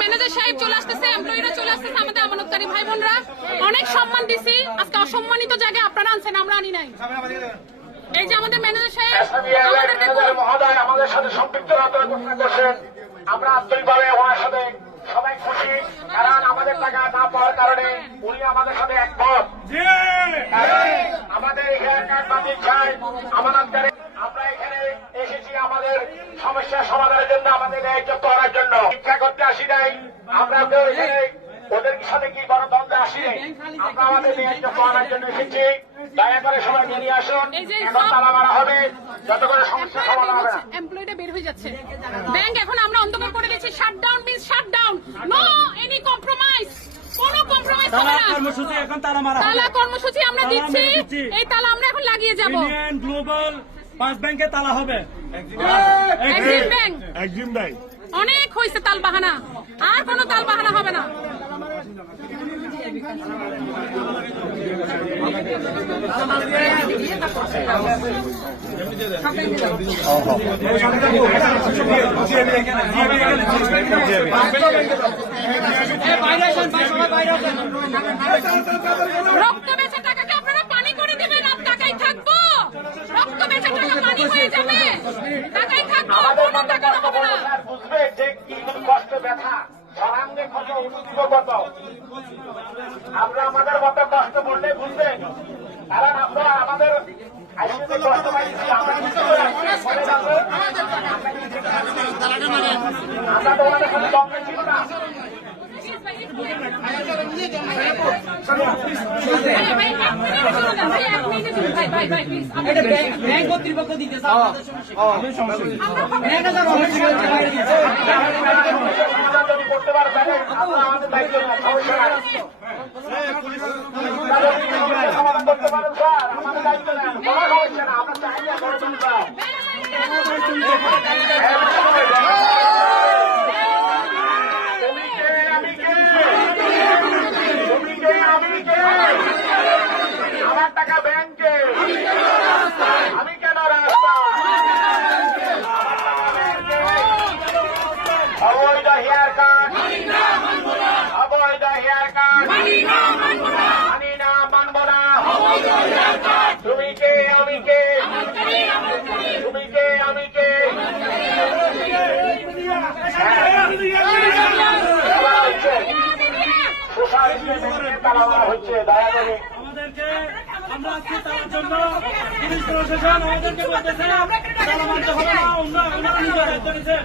Manager সাহেব চলে আসতেছে, এমপ্লয়িরা চলে আসতেছে, আমাদের আমানতকারী ভাই বোনরা অনেক সম্মান দিছি। আজকে অসম্মানিত জায়গায় আপনারা আনছেন, আমরা আনি নাই। এই যে আমাদের ম্যানেজার সাহেব মহোদয় আমাদের সাথে সম্পৃক্ত করছেন, আমরা আন্তরিকভাবে ওনার সাথে সবাই খুশি, কারণ আমাদের টাকা না পাওয়ার কারণে উনি আমাদের সাথে একমত। আমাদের হেয়ার কার্ড বাতিল চাই আমানতকারী, আমরা এখানে এসেছি আমাদের সমস্যার সমাধানের জন্য, আমাদের ন্যায্য করার জন্য। শিক্ষা করতে আসি নাই আমরা, এখানে ওদের সাথে কি বড় দ্বন্দ্বে আসি নাই, আমরা আমাদের ন্যায্য করার জন্য এসেছি। দয়া করে সবাই বেরিয়ে আসুন, এখন তালা মারা হবে যতক্ষণ সমস্যার সমাধান হবে না। এমপ্লয়িটা বের হয়ে যাচ্ছে। ব্যাংক এখন আমরা অন্ধকার করে দিয়েছি। Shutdown means shutdown, no any compromise, কোনো কম্প্রোমাইজ হবে না। কর্মসূচি এখন তালা মারা, তালা কর্মসূচি আমরা দিচ্ছি, এই তালা আমরা এখন লাগিয়ে যাব। ইউনিয়ন গ্লোবাল 5 ব্যাংকে তালা হবে। এক্সিম ব্যাংক একজিম ব্যাংক অনেক হয়েছে তাল বাহানা, আর কোনো তাল বাহানা হবে না। রক্ত বেচা টাকাকে আপনারা পানি করে দেবেন, আর টাকাই থাকবো। রক্ত বেচা টাকা পানি হয়ে যাবে, টাকাই থাকবো, কোনো টাকা হবে না। বুঝবে যে কি কষ্ট ব্যথা সরাঙ্গে কত কত, আমরা আমাদের মতো কষ্ট বললে বুঝবেন, কারণ আমরা আমাদের কষ্ট পাইছি, আমরা তোমাদের সাথে দমে ছিল না। ব্যাংক কর্তৃপক্ষ দিতে করতে পারবেন আমাদের দায়িত্ব সমাধান করতে পারেন স্যার, আমাদের দায়িত্ব নেন, কোনো সমস্যা না, আমরা চাইলে করবেন স্যার। আমার টাকা ব্যাংকে, আমি কেন রাস্তা? অবৈধ হেয়ার কার্ড, অবৈধ হেয়ার কার্ড মানি না, মানব না। তুমি কে আমি কে, তুমি কে আমি কে, তালা মারা হচ্ছে। দয়া করে আমাদেরকে, আমরা আজকে তার জন্য পুলিশ প্রশাসন আমাদেরকে বলতেছে তালা মারতে হবে না, ওনারা নিজের দায়িত্ব নিচ্ছেন।